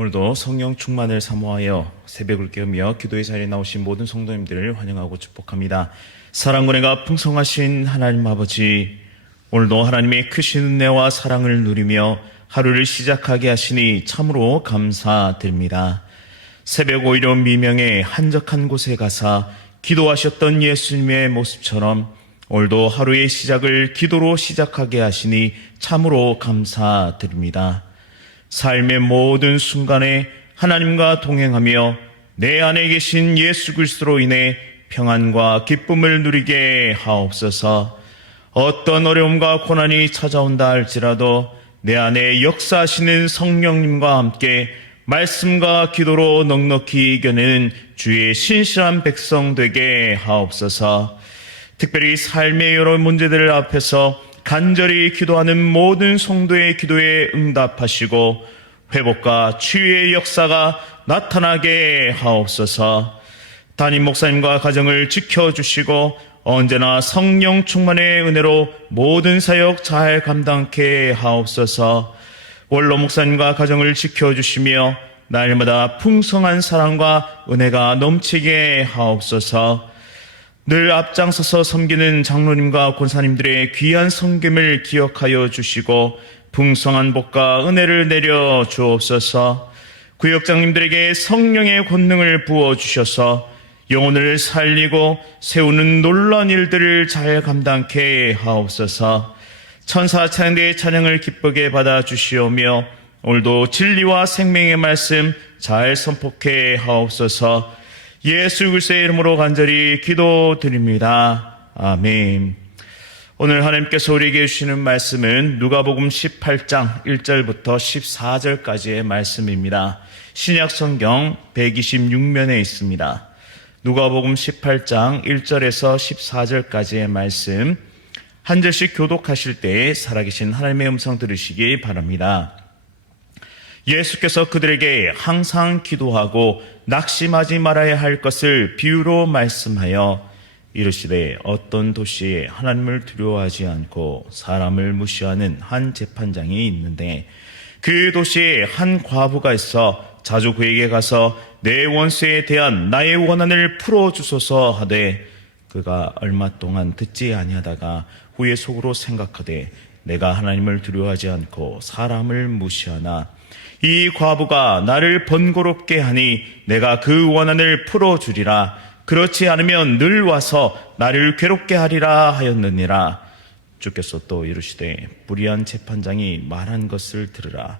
오늘도 성령 충만을 사모하여 새벽을 깨우며 기도의 자리에 나오신 모든 성도님들을 환영하고 축복합니다. 사랑과 은혜가 풍성하신 하나님 아버지, 오늘도 하나님의 크신 은혜와 사랑을 누리며 하루를 시작하게 하시니 참으로 감사드립니다. 새벽 오히려 미명에 한적한 곳에 가사 기도하셨던 예수님의 모습처럼 오늘도 하루의 시작을 기도로 시작하게 하시니 참으로 감사드립니다. 삶의 모든 순간에 하나님과 동행하며 내 안에 계신 예수 그리스도로 인해 평안과 기쁨을 누리게 하옵소서. 어떤 어려움과 고난이 찾아온다 할지라도 내 안에 역사하시는 성령님과 함께 말씀과 기도로 넉넉히 이겨내는 주의 신실한 백성 되게 하옵소서. 특별히 삶의 여러 문제들 앞에서 간절히 기도하는 모든 성도의 기도에 응답하시고 회복과 치유의 역사가 나타나게 하옵소서. 담임 목사님과 가정을 지켜주시고 언제나 성령 충만의 은혜로 모든 사역 잘 감당케 하옵소서. 원로 목사님과 가정을 지켜주시며 날마다 풍성한 사랑과 은혜가 넘치게 하옵소서. 늘 앞장서서 섬기는 장로님과 권사님들의 귀한 섬김을 기억하여 주시고 풍성한 복과 은혜를 내려 주옵소서. 구역장님들에게 성령의 권능을 부어주셔서 영혼을 살리고 세우는 놀라운 일들을 잘 감당케 하옵소서. 천사 찬양대의 찬양을 기쁘게 받아주시오며 오늘도 진리와 생명의 말씀 잘 선포케 하옵소서. 예수 그리스도의 이름으로 간절히 기도드립니다. 아멘. 오늘 하나님께서 우리에게 주시는 말씀은 누가복음 18장 1절부터 14절까지의 말씀입니다. 신약 성경 126면에 있습니다. 누가복음 18장 1절에서 14절까지의 말씀, 한 절씩 교독하실 때 살아계신 하나님의 음성 들으시기 바랍니다. 예수께서 그들에게 항상 기도하고 낙심하지 말아야 할 것을 비유로 말씀하여 이르시되, 어떤 도시에 하나님을 두려워하지 않고 사람을 무시하는 한 재판장이 있는데 그 도시에 한 과부가 있어 자주 그에게 가서 내 원수에 대한 나의 원한을 풀어주소서 하되, 그가 얼마 동안 듣지 아니하다가 후에 속으로 생각하되 내가 하나님을 두려워하지 않고 사람을 무시하나 이 과부가 나를 번거롭게 하니 내가 그 원한을 풀어주리라. 그렇지 않으면 늘 와서 나를 괴롭게 하리라 하였느니라. 주께서 또 이르시되, 불의한 재판장이 말한 것을 들으라.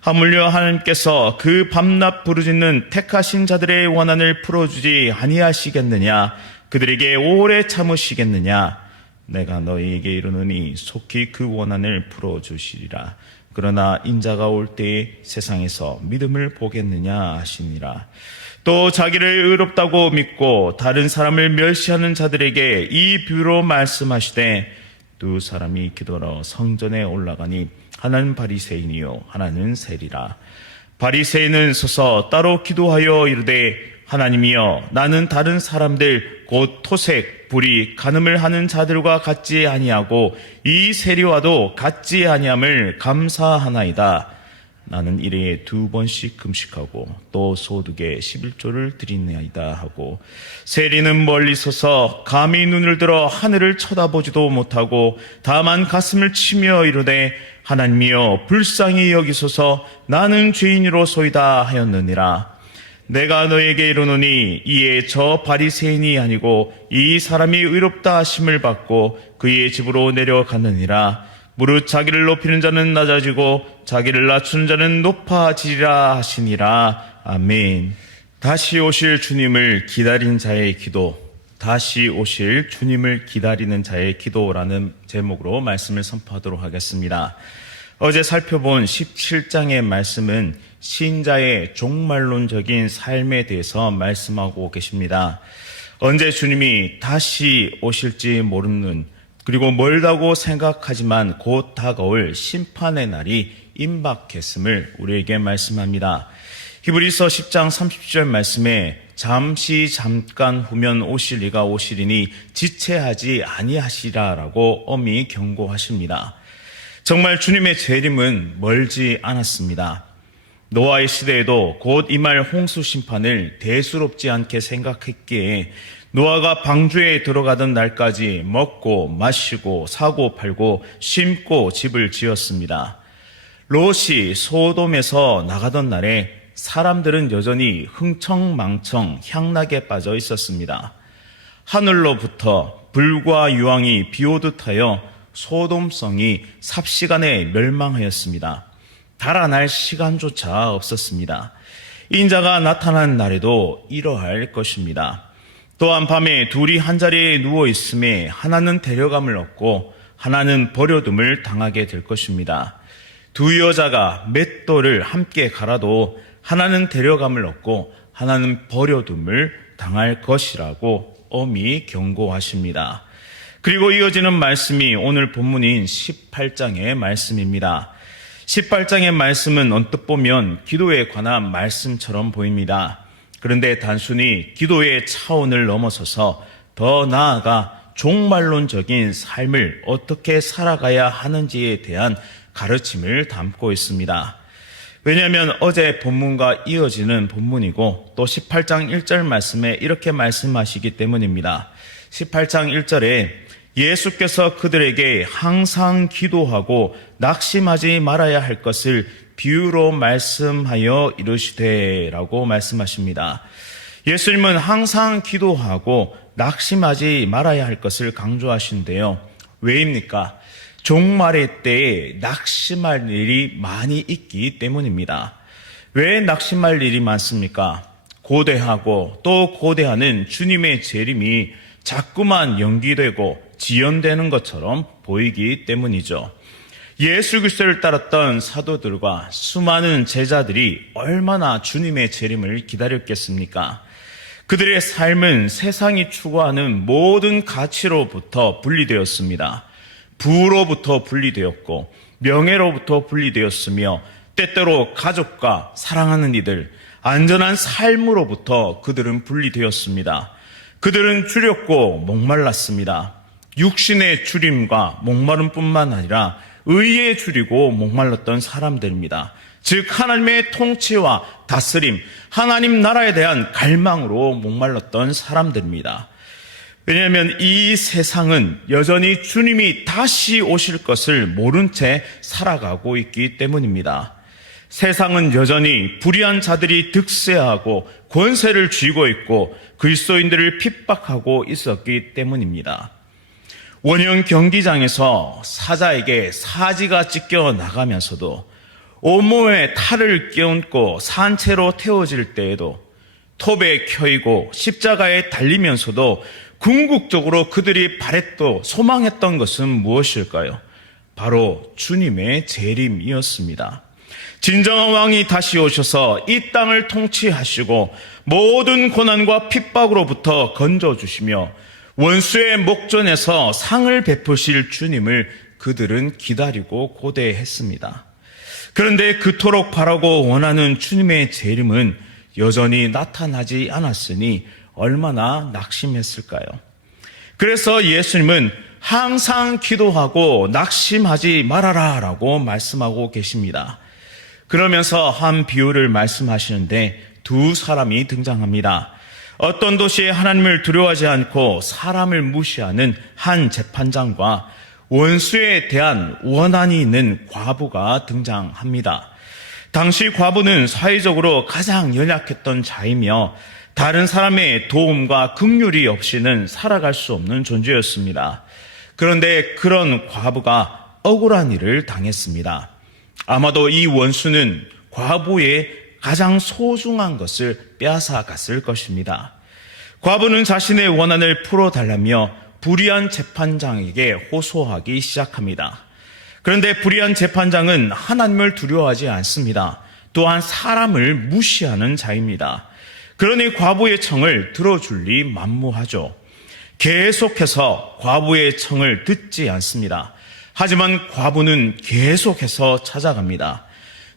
하물며 하나님께서 그 밤낮 부르짖는 택하신 자들의 원한을 풀어주지 아니하시겠느냐? 그들에게 오래 참으시겠느냐? 내가 너희에게 이르노니 속히 그 원한을 풀어주시리라. 그러나 인자가 올 때에 세상에서 믿음을 보겠느냐 하시니라. 또 자기를 의롭다고 믿고 다른 사람을 멸시하는 자들에게 이 비유로 말씀하시되, 두 사람이 기도하러 성전에 올라가니 하나는 바리새인이요 하나는 세리라. 바리새인은 서서 따로 기도하여 이르되, 하나님이여, 나는 다른 사람들 곧 토색, 불의, 간음을 하는 자들과 같지 아니하고 이 세리와도 같지 아니함을 감사하나이다. 나는 일에 2번씩 금식하고 또 소득에 11조를 드리나이다 하고, 세리는 멀리 서서 감히 눈을 들어 하늘을 쳐다보지도 못하고 다만 가슴을 치며 이르되, 하나님이여, 불쌍히 여기소서, 나는 죄인이로소이다 하였느니라. 내가 너에게 이르노니 이에 저 바리새인이 아니고 이 사람이 의롭다 하심을 받고 그의 집으로 내려갔느니라. 무릇 자기를 높이는 자는 낮아지고 자기를 낮추는 자는 높아지리라 하시니라. 아멘. 다시 오실 주님을 기다린 자의 기도, 다시 오실 주님을 기다리는 자의 기도라는 제목으로 말씀을 선포하도록 하겠습니다. 어제 살펴본 17장의 말씀은 신자의 종말론적인 삶에 대해서 말씀하고 계십니다. 언제 주님이 다시 오실지 모르는, 그리고 멀다고 생각하지만 곧 다가올 심판의 날이 임박했음을 우리에게 말씀합니다. 히브리서 10장 30절 말씀에 잠깐 후면 오실 이가 오시리니 지체하지 아니하시라라고 엄히 경고하십니다. 정말 주님의 재림은 멀지 않았습니다. 노아의 시대에도 곧 임할 홍수 심판을 대수롭지 않게 생각했기에 노아가 방주에 들어가던 날까지 먹고 마시고 사고 팔고 심고 집을 지었습니다. 롯이 소돔에서 나가던 날에 사람들은 여전히 흥청망청 향락에 빠져 있었습니다. 하늘로부터 불과 유황이 비오듯 하여 소돔성이 삽시간에 멸망하였습니다. 달아날 시간조차 없었습니다. 인자가 나타난 날에도 이러할 것입니다. 또한 밤에 둘이 한자리에 누워 있음에 하나는 데려감을 얻고 하나는 버려둠을 당하게 될 것입니다. 두 여자가 맷돌을 함께 갈아도 하나는 데려감을 얻고 하나는 버려둠을 당할 것이라고 엄히 경고하십니다. 그리고 이어지는 말씀이 오늘 본문인 18장의 말씀입니다. 18장의 말씀은 언뜻 보면 기도에 관한 말씀처럼 보입니다. 그런데 단순히 기도의 차원을 넘어서서 더 나아가 종말론적인 삶을 어떻게 살아가야 하는지에 대한 가르침을 담고 있습니다. 왜냐하면 어제 본문과 이어지는 본문이고 또 18장 1절 말씀에 이렇게 말씀하시기 때문입니다. 18장 1절에 예수께서 그들에게 항상 기도하고 낙심하지 말아야 할 것을 비유로 말씀하여 이르시되 라고 말씀하십니다. 예수님은 항상 기도하고 낙심하지 말아야 할 것을 강조하신데요. 왜입니까? 종말의 때에 낙심할 일이 많이 있기 때문입니다. 왜 낙심할 일이 많습니까? 고대하고 또 고대하는 주님의 재림이 자꾸만 연기되고 지연되는 것처럼 보이기 때문이죠. 예수 그리스도를 따랐던 사도들과 수많은 제자들이 얼마나 주님의 재림을 기다렸겠습니까? 그들의 삶은 세상이 추구하는 모든 가치로부터 분리되었습니다. 부로부터 분리되었고 명예로부터 분리되었으며 때때로 가족과 사랑하는 이들, 안전한 삶으로부터 그들은 분리되었습니다. 그들은 줄였고 목말랐습니다. 육신의 줄임과 목마름 뿐만 아니라 의에 줄이고 목말랐던 사람들입니다. 즉 하나님의 통치와 다스림, 하나님 나라에 대한 갈망으로 목말랐던 사람들입니다. 왜냐하면 이 세상은 여전히 주님이 다시 오실 것을 모른 채 살아가고 있기 때문입니다. 세상은 여전히 불의한 자들이 득세하고 권세를 쥐고 있고 그리스도인들을 핍박하고 있었기 때문입니다. 원형 경기장에서 사자에게 사지가 찢겨 나가면서도 온몸에 탈을 끼얹고 산채로 태워질 때에도 톱에 켜이고 십자가에 달리면서도 궁극적으로 그들이 바랬고 소망했던 것은 무엇일까요? 바로 주님의 재림이었습니다. 진정한 왕이 다시 오셔서 이 땅을 통치하시고 모든 고난과 핍박으로부터 건져주시며 원수의 목전에서 상을 베푸실 주님을 그들은 기다리고 고대했습니다. 그런데 그토록 바라고 원하는 주님의 재림은 여전히 나타나지 않았으니 얼마나 낙심했을까요? 그래서 예수님은 항상 기도하고 낙심하지 말아라 라고 말씀하고 계십니다. 그러면서 한 비유를 말씀하시는데 두 사람이 등장합니다. 어떤 도시에 하나님을 두려워하지 않고 사람을 무시하는 한 재판장과 원수에 대한 원한이 있는 과부가 등장합니다. 당시 과부는 사회적으로 가장 연약했던 자이며 다른 사람의 도움과 긍휼이 없이는 살아갈 수 없는 존재였습니다. 그런데 그런 과부가 억울한 일을 당했습니다. 아마도 이 원수는 과부의 가장 소중한 것을 빼앗아 갔을 것입니다. 과부는 자신의 원한을 풀어달라며 불의한 재판장에게 호소하기 시작합니다. 그런데 불의한 재판장은 하나님을 두려워하지 않습니다. 또한 사람을 무시하는 자입니다. 그러니 과부의 청을 들어줄 리 만무하죠. 계속해서 과부의 청을 듣지 않습니다. 하지만 과부는 계속해서 찾아갑니다.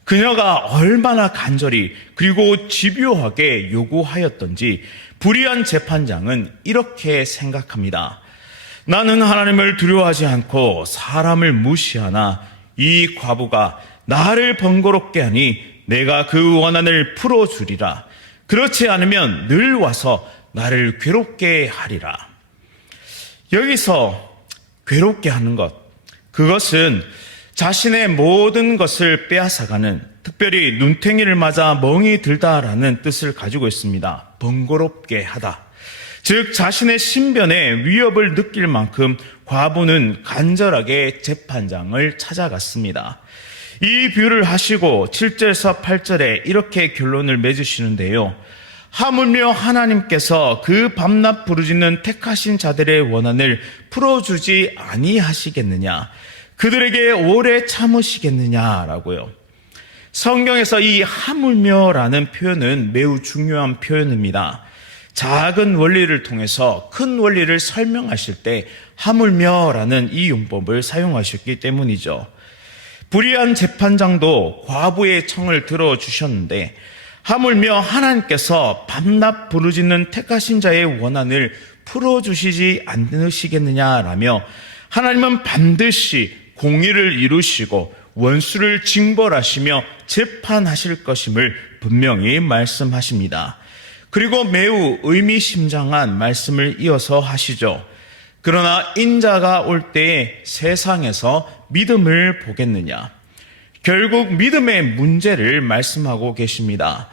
그녀가 얼마나 간절히 그리고 집요하게 요구하였던지 불의한 재판장은 이렇게 생각합니다. 나는 하나님을 두려워하지 않고 사람을 무시하나 이 과부가 나를 번거롭게 하니 내가 그 원한을 풀어주리라. 그렇지 않으면 늘 와서 나를 괴롭게 하리라. 여기서 괴롭게 하는 것, 그것은 자신의 모든 것을 빼앗아가는, 특별히 눈탱이를 맞아 멍이 들다라는 뜻을 가지고 있습니다. 번거롭게 하다. 즉 자신의 신변에 위협을 느낄 만큼 과부는 간절하게 재판장을 찾아갔습니다. 이 비유를 하시고 7절에서 8절에 이렇게 결론을 맺으시는데요. 하물며 하나님께서 그 밤낮 부르짖는 택하신 자들의 원한을 풀어주지 아니하시겠느냐, 그들에게 오래 참으시겠느냐라고요. 성경에서 이 하물며라는 표현은 매우 중요한 표현입니다. 작은 원리를 통해서 큰 원리를 설명하실 때 하물며라는 이 용법을 사용하셨기 때문이죠. 불의한 재판장도 과부의 청을 들어주셨는데 하물며 하나님께서 밤낮 부르짖는 택하신 자의 원한을 풀어주시지 않으시겠느냐라며 하나님은 반드시 공의를 이루시고 원수를 징벌하시며 재판하실 것임을 분명히 말씀하십니다. 그리고 매우 의미심장한 말씀을 이어서 하시죠. 그러나 인자가 올 때에 세상에서 믿음을 보겠느냐. 결국 믿음의 문제를 말씀하고 계십니다.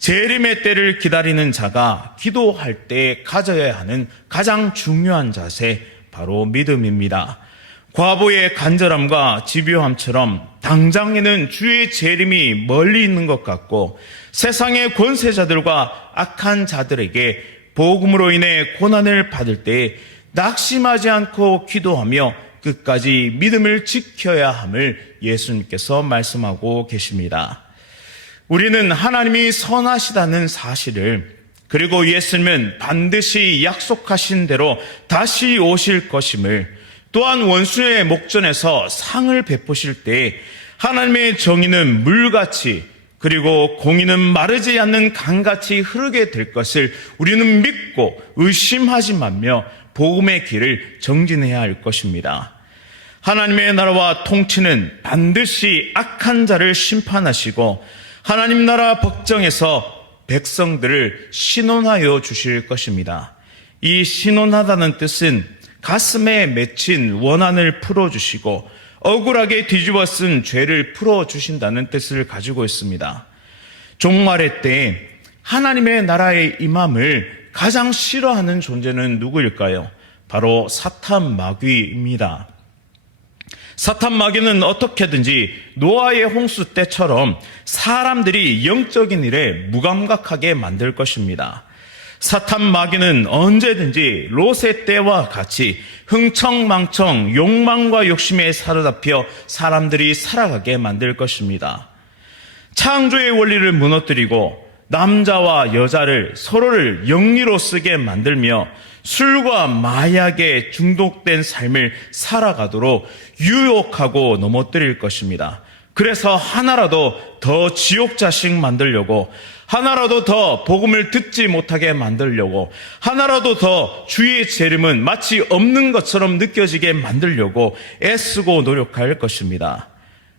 재림의 때를 기다리는 자가 기도할 때 가져야 하는 가장 중요한 자세, 바로 믿음입니다. 과부의 간절함과 집요함처럼 당장에는 주의 재림이 멀리 있는 것 같고 세상의 권세자들과 악한 자들에게 복음으로 인해 고난을 받을 때 낙심하지 않고 기도하며 끝까지 믿음을 지켜야 함을 예수님께서 말씀하고 계십니다. 우리는 하나님이 선하시다는 사실을, 그리고 예수님은 반드시 약속하신 대로 다시 오실 것임을, 또한 원수의 목전에서 상을 베푸실 때 하나님의 정의는 물같이, 그리고 공의는 마르지 않는 강같이 흐르게 될 것을 우리는 믿고 의심하지 말며 복음의 길을 정진해야 할 것입니다. 하나님의 나라와 통치는 반드시 악한 자를 심판하시고 하나님 나라 법정에서 백성들을 신원하여 주실 것입니다. 이 신원하다는 뜻은 가슴에 맺힌 원한을 풀어주시고 억울하게 뒤집어 쓴 죄를 풀어주신다는 뜻을 가지고 있습니다. 종말의 때에 하나님의 나라의 임함을 가장 싫어하는 존재는 누구일까요? 바로 사탄 마귀입니다. 사탄 마귀는 어떻게든지 노아의 홍수 때처럼 사람들이 영적인 일에 무감각하게 만들 것입니다. 사탄 마귀는 언제든지 롯의 때와 같이 흥청망청 욕망과 욕심에 사로잡혀 사람들이 살아가게 만들 것입니다. 창조의 원리를 무너뜨리고 남자와 여자를 서로를 영리로 쓰게 만들며 술과 마약에 중독된 삶을 살아가도록 유혹하고 넘어뜨릴 것입니다. 그래서 하나라도 더 지옥 자식 만들려고, 하나라도 더 복음을 듣지 못하게 만들려고, 하나라도 더 주의 재림은 마치 없는 것처럼 느껴지게 만들려고 애쓰고 노력할 것입니다.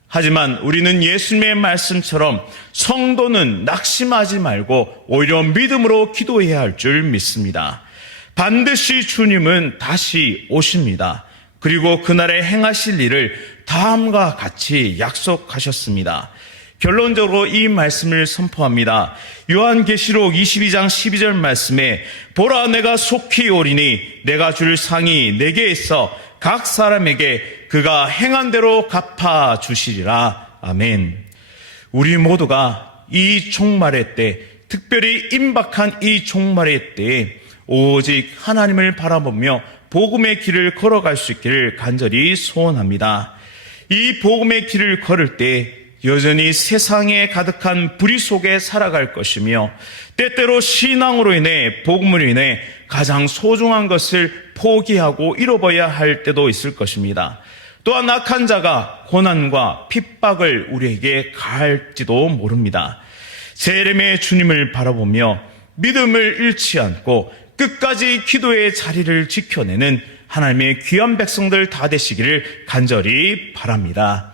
하지만 우리는 예수님의 말씀처럼 성도는 낙심하지 말고 오히려 믿음으로 기도해야 할 줄 믿습니다. 반드시 주님은 다시 오십니다. 그리고 그날에 행하실 일을 다음과 같이 약속하셨습니다. 결론적으로 이 말씀을 선포합니다. 요한계시록 22장 12절 말씀에 보라, 내가 속히 오리니 내가 줄 상이 내게 있어 각 사람에게 그가 행한 대로 갚아 주시리라. 아멘. 우리 모두가 이 종말의 때, 특별히 임박한 이 종말의 때에 오직 하나님을 바라보며 복음의 길을 걸어갈 수 있기를 간절히 소원합니다. 이 복음의 길을 걸을 때 여전히 세상에 가득한 불의 속에 살아갈 것이며 때때로 신앙으로 인해, 복음으로 인해 가장 소중한 것을 포기하고 잃어버려야 할 때도 있을 것입니다. 또한 악한 자가 고난과 핍박을 우리에게 가할지도 모릅니다. 재림의 주님을 바라보며 믿음을 잃지 않고 끝까지 기도의 자리를 지켜내는 하나님의 귀한 백성들 다 되시기를 간절히 바랍니다.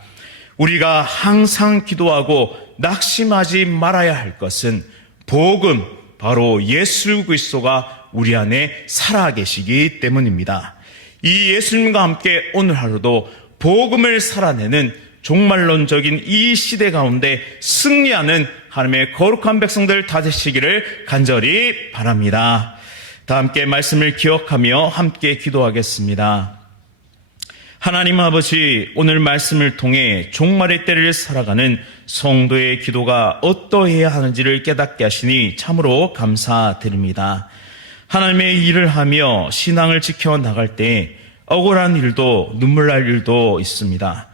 우리가 항상 기도하고 낙심하지 말아야 할 것은 복음, 바로 예수 그리스도가 우리 안에 살아계시기 때문입니다. 이 예수님과 함께 오늘 하루도 복음을 살아내는 종말론적인 이 시대 가운데 승리하는 하나님의 거룩한 백성들 다 되시기를 간절히 바랍니다. 다 함께 말씀을 기억하며 함께 기도하겠습니다. 하나님 아버지, 오늘 말씀을 통해 종말의 때를 살아가는 성도의 기도가 어떠해야 하는지를 깨닫게 하시니 참으로 감사드립니다. 하나님의 일을 하며 신앙을 지켜나갈 때 억울한 일도 눈물 날 일도 있습니다.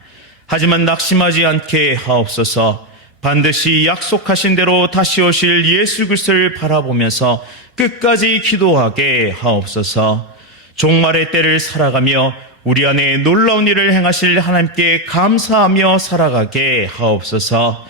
하지만 낙심하지 않게 하옵소서. 반드시 약속하신 대로 다시 오실 예수 그리스도를 바라보면서 끝까지 기도하게 하옵소서. 종말의 때를 살아가며 우리 안에 놀라운 일을 행하실 하나님께 감사하며 살아가게 하옵소서.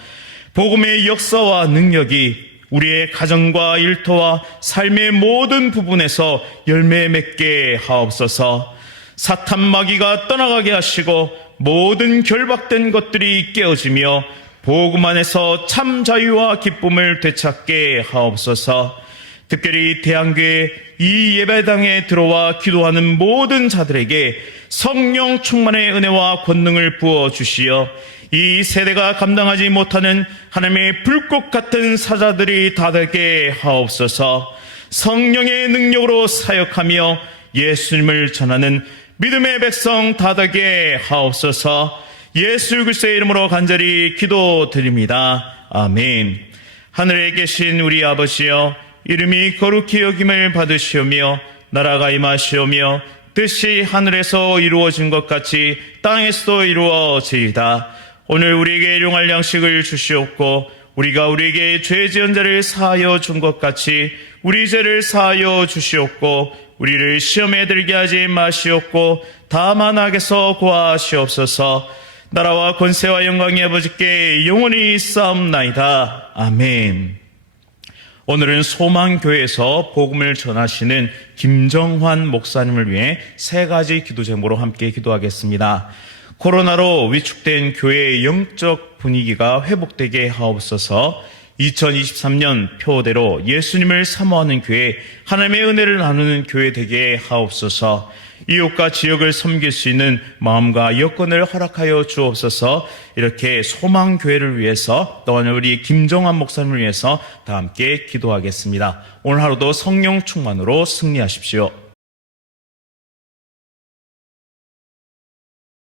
복음의 역사와 능력이 우리의 가정과 일터와 삶의 모든 부분에서 열매 맺게 하옵소서. 사탄 마귀가 떠나가게 하시고 모든 결박된 것들이 깨어지며 복음 안에서 참 자유와 기쁨을 되찾게 하옵소서. 특별히 대한교회 이 예배당에 들어와 기도하는 모든 자들에게 성령 충만의 은혜와 권능을 부어주시어 이 세대가 감당하지 못하는 하나님의 불꽃 같은 사자들이 다 되게 하옵소서. 성령의 능력으로 사역하며 예수님을 전하는 믿음의 백성 다 되게 하옵소서. 예수 그리스도의 이름으로 간절히 기도드립니다. 아멘. 하늘에 계신 우리 아버지여, 이름이 거룩히 여김을 받으시오며 나라가 임하시오며 뜻이 하늘에서 이루어진 것 같이 땅에서도 이루어지이다. 오늘 우리에게 일용할 양식을 주시옵고 우리가 우리에게 죄 지은 자를 사하여 준 것 같이 우리 죄를 사하여 주시옵고 우리를 시험에 들게 하지 마시옵고 다만 악에서 구하시옵소서. 나라와 권세와 영광이 아버지께 영원히 있사옵나이다. 아멘. 오늘은 소망교회에서 복음을 전하시는 김정환 목사님을 위해 세 가지 기도 제목으로 함께 기도하겠습니다. 코로나로 위축된 교회의 영적 분위기가 회복되게 하옵소서. 2023년 표대로 예수님을 사모하는 교회, 하나님의 은혜를 나누는 교회 되게 하옵소서. 이웃과 지역을 섬길 수 있는 마음과 여건을 허락하여 주옵소서. 이렇게 소망교회를 위해서 또한 우리 김정환 목사님을 위해서 다 함께 기도하겠습니다. 오늘 하루도 성령 충만으로 승리하십시오.